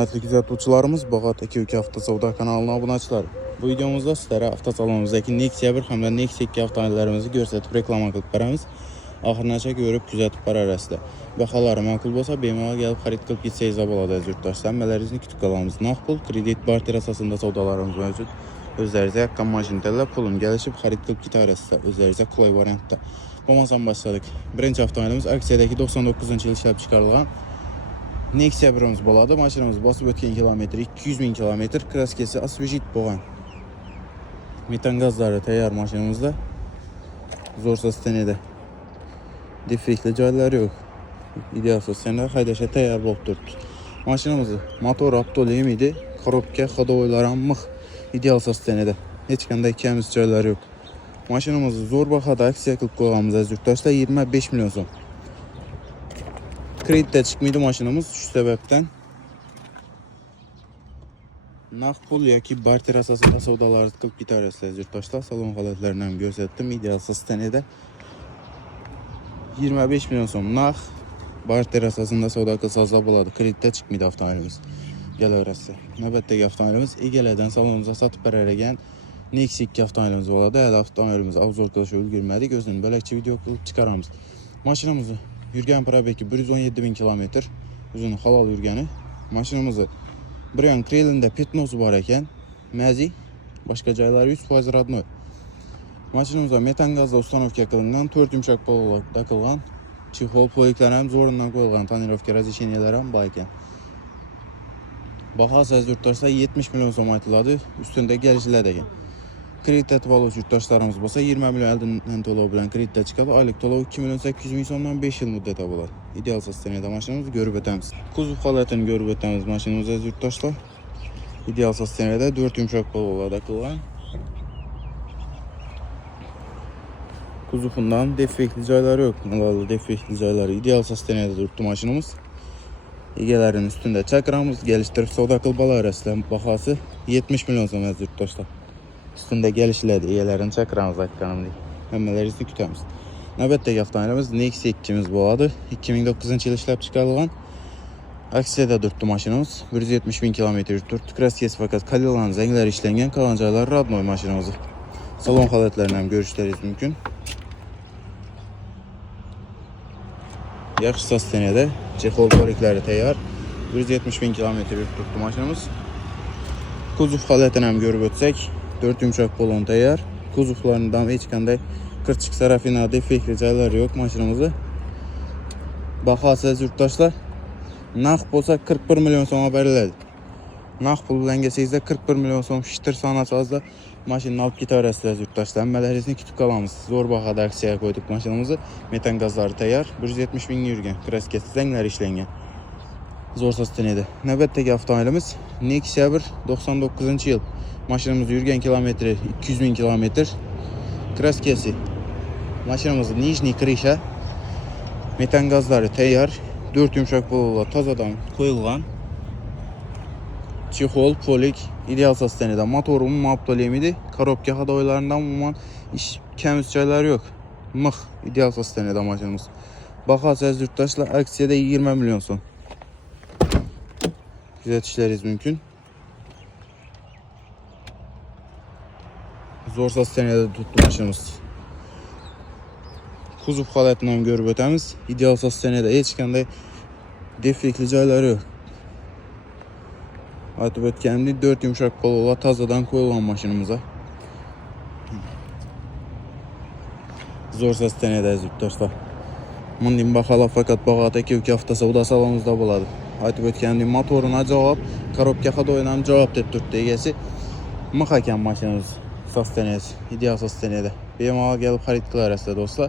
Hörmətli kuzatuvchilarimiz, Bağat 2 hafta savdo kanalına obunachilar. Bu videomuzda sizlere avtosalonumuzdaki Nexia 1 hamda Nexia 2 avtomobillerimizi gösterib reklama qilib beramiz. Axırınacha görüb kuzatib borasizlar. Baholari ma'qul bo'lsa, bemalol gelib xarid qilib ketsangiz bo'ladi aziz yurtdoshlar. Hamalaringizni kutib qolamiz. Naqd pul, kredit, barter asosida savdolarimiz mavjud. O'zlaringizga yoqqan mashina tanlab, pulim kelishib xarid qilib ketaverasizlar. O'zlaringizga qulay variantda. Bo'lmasam boshladik. Birinchi avtomobilimiz aksiyadagi 99-yil ishlab chiqarilgan Nexia 1'imiz bo'ladi. Mashinamiz bosib o'tgan kilometr 200 ming kilometr, kraskasi osvejit bo'lgan. Metan gazlari tayyor mashinamizda. Zo'r sostenida. Defektli joylari yo'q. Ideal sostenida haydashga tayyor bo'lib turibdi. Mashinamiz motor Aptolem edi. Korobka, xodovoylar ham mix. Ideal sostenida. Hech qanday kamiz joylari yo'q. Mashinamiz zo'r bahoda aksiya qilib qo'yganmiz aziz yurtdoshlar, 25 million so'm. Kreditda chiqmaydi mashinamiz shu sababdan. Naqd pul yoki barter asosida savdolar qilib ketaverasizlar yurtdoshlar. Salon holatlarini ham ko'rsatdim. Ideal sostenida 25 million so'm naqd barter asosida savdo qilsangiz bo'ladi. Kreditda chiqmaydi avtomobilimiz. Kelaverasizlar. Navbatdagi avtomobilimiz egalardan salonimizda sotib beradigan Nexia 2 avtomobilimiz bo'ladi. Hali avtomobilimiz obzor qilishga ulgurmadik. O'zini bo'lakcha video qilib chiqaramiz. Mashinamiz yurgan probegi 117 ming kilometr. Uzun halol yurgani. Mashinamiz bir yon krelinde petnosi bor ekan. Mazi, boshqa joylari 100% rodnoy. Mashinamizda metan gazda ustanovka qilingan, 4 yumshoq polga taqilgan. Chexol poliklar ham zo'rindan qo'yilgan, tonirovka razрешениялari ham bor ekan. Bahosi aziz yurtdoshlar 70 million so'm aytiladi, ustunda kelishiladi ekan. Kredit etib oluvchi yurtdoshlarimiz bo'lsa 20 million oldindan to'lov bilan kreditda chiqadi. Oylik to'lov 2 million 800 ming so'mdan 5 yil muddatda bo'ladi. Ideal sostenida mashinamizni ko'rib o'tamiz. Kuzov holatini ko'rib o'tamiz mashinamiz aziz yurtdoshlar. Ideal sostenida 4 yumshoq pollarda qilgan. Kuzovidan defektli joylari yo'q. Malol defektli joylari ideal sostenida turibdi mashinamiz. Egalarini ustunda chakramiz, gelishtirib savdo qilib olasizlar. Bahosi 70 million so'm aziz yurtdoshlar. Ustunda kelishiladi, egalarini chakramiz aytganimdek. Hammalaringizni kutamiz. Navbatdagi avtomobilimiz Nexia 2'miz bo'ladi. 2009-yil ishlab chiqarilgan. Aksiyada turibdi mashinamiz. 170 ming kilometr turibdi. Kraskasi faqat kalillan zanglar ishlangan, qolgan joylari rodnoy mashinamiz. Salon holatlarini ham ko'rishlaringiz mumkin. Yaxshi sostenida, chexol poliklari tayyor. 170 ming kilometr turibdi mashinamiz. Kuzov holatini ham ko'rib o'tsak, 4 yumshoq polon tayyor. Kuzovlaridan hech qanday qirchiq sarafina defektli joylari yo'q mashinamizda. Bahosi aziz yurtdoshlar, naqd bo'lsa 41 million so'm beriladi. Naqd pul bilan kelsangizda 41 million so'm shtir sanasozda mashinani olib ketaverasizlar yurtdoshlar. Hammalaringizni kutib qolamiz. Zo'r bahoda aksiyaga qo'ydik mashinamizni. Metan gazlari tayyor, 170 ming yurgan, kraskasi zanglar ishlangan. Zo'r sostenida. Navbatdagi avtomobilimiz Nexia 1 99-yil. Mashinamiz yurgan kilometri 200 ming kilometr. Kraskasi. Mashinamiz nijniy krisha. Metan gazlari tayyor. 4 yumshoq pollar tozadan qo'yilgan. Chexol, polik, ideal sostenida. Motor umuman Aptolem edi. Korobka xodovoylaridan umuman kamiz joylari yo'q. Mix, ideal sostenida mashinamiz. Bahosi aziz yurtdoshlar aksiyada 20 million so'm. Kuzatishlaringiz mumkin. Zo'r sostenida turibdi mashinamiz. Kuzov holatini ham ko'rib o'tamiz. Ideal sostenida hech qanday defektli joylari yo'q. Aytib o'tganimdek 4 yumshoq pollar tozadan qo'yilgan mashinamizga. Zo'r sostenida aziz yurtdoshlar. Bunday baholar faqat Bağat 2 hafta savdo salonimizda bo'ladi. Aytib o'tganimdek motorina javob, korobka xodovoydan ham javob deb turibdi egasi. Mix ekan mashinamiz. Sostenida, ideal sostenida. Bemalol kelib xarid qilarasizlar do'stlar.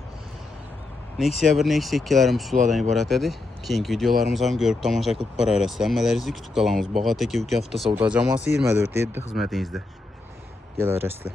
Nexia 1, Nexia 2'larimiz shulardan iborat edi. Keyingi videolarimizni ham ko'rib tomosha qilib boraverasizlar. Hammalaringizni kutib qolamiz. Bağat 2 hafta savdo jamoasi 24/7 xizmatingizda. Kelaverasizlar.